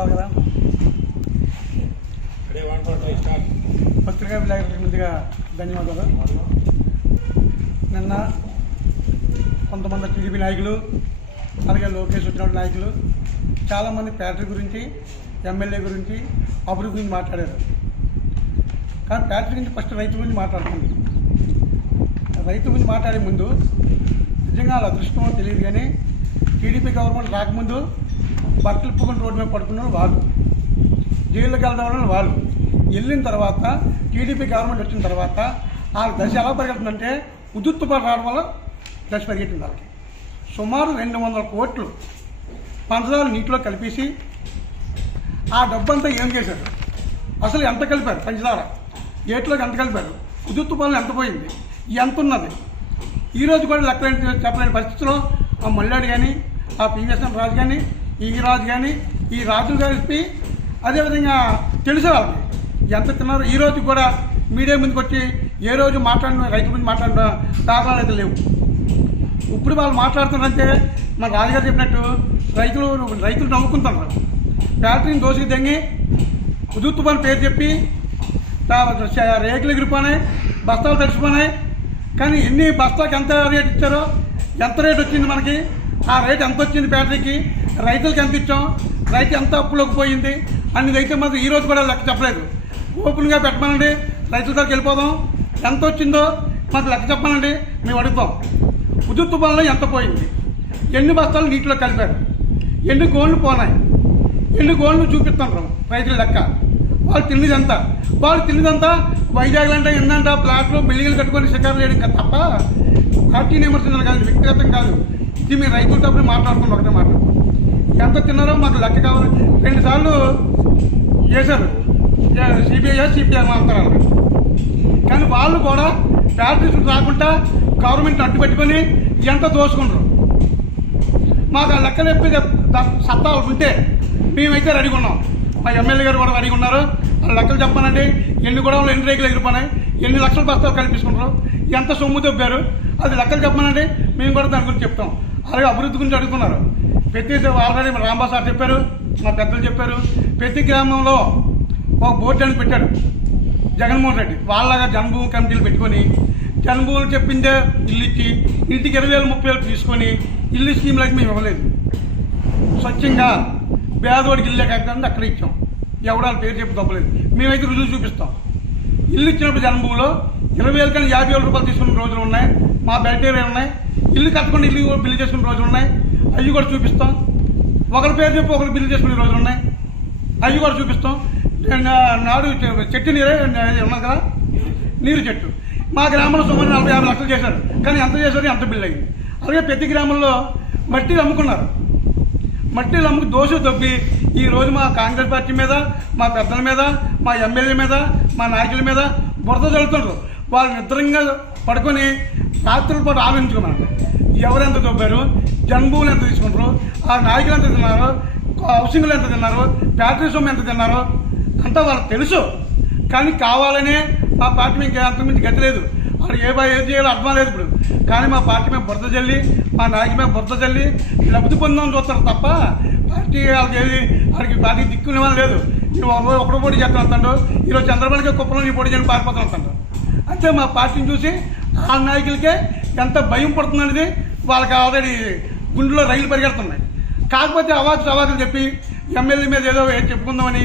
చెప్పాలి కదా? పత్రికా విలేకరులకు ముందుగా ధన్యవాదాలు. నిన్న కొంతమంది టీడీపీ నాయకులు అలాగే లోకేష్ వచ్చిన నాయకులు చాలామంది ఫ్యాక్టరీ గురించి ఎమ్మెల్యే గురించి అభివృద్ధి గురించి మాట్లాడారు. కానీ ఫ్యాక్టరీ గురించి ఫస్ట్ రైతు గురించి మాట్లాడుతుంది. రైతు గురించి మాట్లాడే ముందు నిజంగా వాళ్ళ అదృష్టమో తెలియదు కానీ టీడీపీ గవర్నమెంట్ రాకముందు బట్టలు ఇప్పుకొని రోడ్డు మీద పడుకున్నారు వాళ్ళు. జైల్లోకి వెళ్దాం వాళ్ళు. వెళ్ళిన తర్వాత టీడీపీ గవర్నమెంట్ వచ్చిన తర్వాత ఆ దశ ఎలా పరిగెడుతుందంటే ఉదుత్తుపడి రావడం వల్ల దశ పరిగెట్టింది వాళ్ళకి. సుమారు రెండు వందల కోట్లు పంచదార నీటిలో కలిపేసి ఆ డబ్బంతా ఏం చేశారు? అసలు ఎంత కలిపారు? పంచదార. గేట్లోకి ఎంత కలిపారు? ఉదుత్తు పనులు ఎంత పోయింది? ఎంత ఉన్నది? ఈరోజు కూడా లెక్క చెప్పలేని పరిస్థితిలో ఆ మల్లాడు కానీ ఆ పివిఎస్ఎన్ రాజు కానీ ఈ రాజు కానీ ఈ రాజు కలిపి అదేవిధంగా తెలుసు ఎంత తిన్నారో ఈ రోజు కూడా మీడియా ముందుకు వచ్చి ఏ రోజు మాట్లాడిన రైతు గురించి మాట్లాడిన దాఖలాలు అయితే లేవు. ఇప్పుడు వాళ్ళు మాట్లాడుతున్నారంటే మన రాజుగారు చెప్పినట్టు రైతులు రైతులు నవ్వుకుంటున్నారు. ఫ్యాక్టరీని దోసుకు తెంగి కుదుర్తు పని పేరు చెప్పి రేకులు ఎగిరిపోయినాయి బస్తాలు తడిచిపోయినాయి కానీ ఎన్ని బస్తాకి ఎంత రేట్ ఇచ్చారో ఎంత రేట్ వచ్చింది మనకి? ఆ రేట్ ఎంత వచ్చింది ఫ్యాక్టరీకి? రైతులకి ఎంత ఇచ్చాం రైతు ఎంత అప్పులోకి పోయింది అన్ని అయితే మాత్రం ఈ రోజు కూడా లెక్క చెప్పలేదు. ఓపెన్గా పెట్టమనండి. రైతుల దగ్గరికి వెళ్ళిపోదాం. ఎంత వచ్చిందో మాకు లెక్క చెప్పమనండి. మేము అడుగుతాం. ఉదుత్తు పనులు ఎంత పోయింది? ఎన్ని బస్తాలు నీటిలో కలిపారు? ఎన్ని గోళ్ళు పోనాయి? ఎన్ని గోళ్ళు చూపిస్తాం రైతుల లెక్క? వాళ్ళు తిన్నదంతా? వాళ్ళు తిన్నదంతా వైజాగ్ అంటే ఎన్నంట ప్లాట్లు బిల్డింగ్లు కట్టుకొని షికారు చేయడం తప్ప పార్టీ నెంబర్స్ కాదు వ్యక్తిగతం కాదు. ఇది మీ రైతుల తప్పుడు మాట్లాడుకున్న ఒకటే మాట. ఎంత తిన్నారో మాకు లెక్క కావాలి. రెండు సార్లు చేశారు. సిబిఐ సిపిఐ అంటారు కానీ వాళ్ళు కూడా ఫ్యాక్టరీస్ రాకుండా గవర్నమెంట్ అడ్డు పెట్టుకొని ఎంత దోచుకుంటారు? మాకు ఆ లెక్కలు చెప్పి సత్తా ఉంటే మేమైతే రెడీగా ఉన్నాం. మా ఎమ్మెల్యే గారు కూడా రెడీగా ఉన్నారు. ఆ లెక్కలు చెప్పానండి. ఎన్ని కూడా ఎన్ని రేకులు ఎగిరిపోయినాయి. ఎన్ని లక్షల బస్తాలు కల్పించుకుంటారు. ఎంత సొమ్ము దొబ్బారు. అది లెక్కలు చెప్పానండి. మేము కూడా దాని గురించి చెప్తాం. అలాగే అభివృద్ధి గురించి అడుగుతున్నారు. ప్రతి ఆల్రెడీ రాంబాబు సార్ చెప్పారు మా పెద్దలు చెప్పారు. ప్రతి గ్రామంలో ఒక బోర్డు అని పెట్టాడు జగన్మోహన్ రెడ్డి. వాళ్ళగా జన్మభూమి కమిటీలు పెట్టుకొని జన్మభూములు చెప్పిందే ఇల్లు ఇచ్చి ఇంటికి ఇరవై వేలు ముప్పై వేలు తీసుకొని ఇల్లు స్కీమ్లకి మేము ఇవ్వలేదు. స్వచ్ఛంగా పేదోడికి ఇల్లు ఎక్కడ అక్కడ ఇచ్చాం. ఎవడాల పేరు చెప్పి తప్పలేదు మేమైతే రుజువు చూపిస్తాం. ఇల్లు ఇచ్చినప్పుడు జన్మభూమిలో ఇరవై వేల కన్నా యాభై వేల రూపాయలు తీసుకున్న రోజులు ఉన్నాయి. మా బెల్ట్ ఏరియా ఉన్నాయి. ఇల్లు కట్టుకుని ఇల్లు కూడా బిల్లు చేసుకున్న రోజులు ఉన్నాయి. అవి కూడా చూపిస్తాం. ఒకరి పేరు చెప్పి ఒకరు బిల్లు చేసుకునే రోజులు ఉన్నాయి. అవి కూడా చూపిస్తాం. నా- నాడు చెట్టు నీరే ఉన్నది కదా? నీరు చెట్టు. మా గ్రామంలో సుమారు నలభై యాభై లక్షలు చేశారు. కానీ ఎంత చేశారు ఎంత బిల్లు అయింది. అలాగే ప్రతి గ్రామంలో మట్టిలు అమ్ముకున్నారు. మట్టిలు అమ్ముకు దోష దొబ్బి ఈ రోజు మా కాంగ్రెస్ పార్టీ మీద మా పెద్దల మీద మా ఎమ్మెల్యే మీద మా నాయకుల మీద బురద చల్లుతుండ్రు వాళ్ళు నిద్రంగా పడుకొని రాత్రుల పాటు ఆలోచించుకున్నారు. ఎవరెంత దొబ్బారు? జన్భూములు ఎంత తీసుకుంటారు? ఆ నాయకులు ఎంత తిన్నారు? హౌసింగ్లు ఎంత తిన్నారు? బ్యాటరీ సొమ్ము ఎంత తిన్నారు? అంతా వాళ్ళకి తెలుసు. కానీ కావాలనే మా పార్టీ మీకు అంతకుమించి గతి లేదు. వాళ్ళు ఏ బాగా ఏం చేయాలో అర్థం లేదు ఇప్పుడు. కానీ మా పార్టీ మీద బురద చల్లి మా నాయకు మీద బురద చల్లి లబ్ధి పొందామని చూస్తారు తప్ప పార్టీ వాళ్ళకి ఏది వాళ్ళకి పార్టీ దిక్కునే వాళ్ళు లేదు. నువ్వు ఒకడు పోటీ చేస్తాను అంటాడు. ఈరోజు చంద్రబాబుకి కుప్పలో నీ పోటీ చేయని పారిపోతాను అంటాడు. అంటే మా పార్టీని చూసి ఆ నాయకులకే ఎంత భయం పడుతుందనేది వాళ్ళకి ఆల్రెడీ గుండెలో రైలు పరిగెడుతున్నాయి. కాకపోతే అవాకు సవాకులు చెప్పి ఎమ్మెల్యే మీద ఏదో చెప్పుకుందామని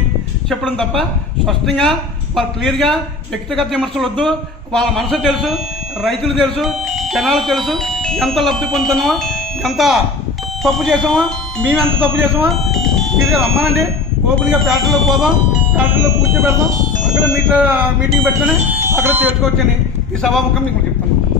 చెప్పడం తప్ప స్పష్టంగా వాళ్ళు క్లియర్గా వ్యక్తిగత విమర్శలు వద్దు. వాళ్ళ మనసు తెలుసు రైతులు తెలుసు జనాలు తెలుసు. ఎంత లబ్ధి పొందుతున్నామో ఎంత తప్పు చేసామో మేము ఎంత తప్పు చేసామో మీరు రమ్మనండి ఓపెన్గా ఫ్యాక్టరీలో పోదాం. ఫ్యాక్టరీలో కూర్చోబెడదాం అక్కడ మీట్ మీటింగ్ పెట్టుకొని అక్కడ చేర్చుకోవచ్చని ఈ సభాముఖం మీకు చెప్తాను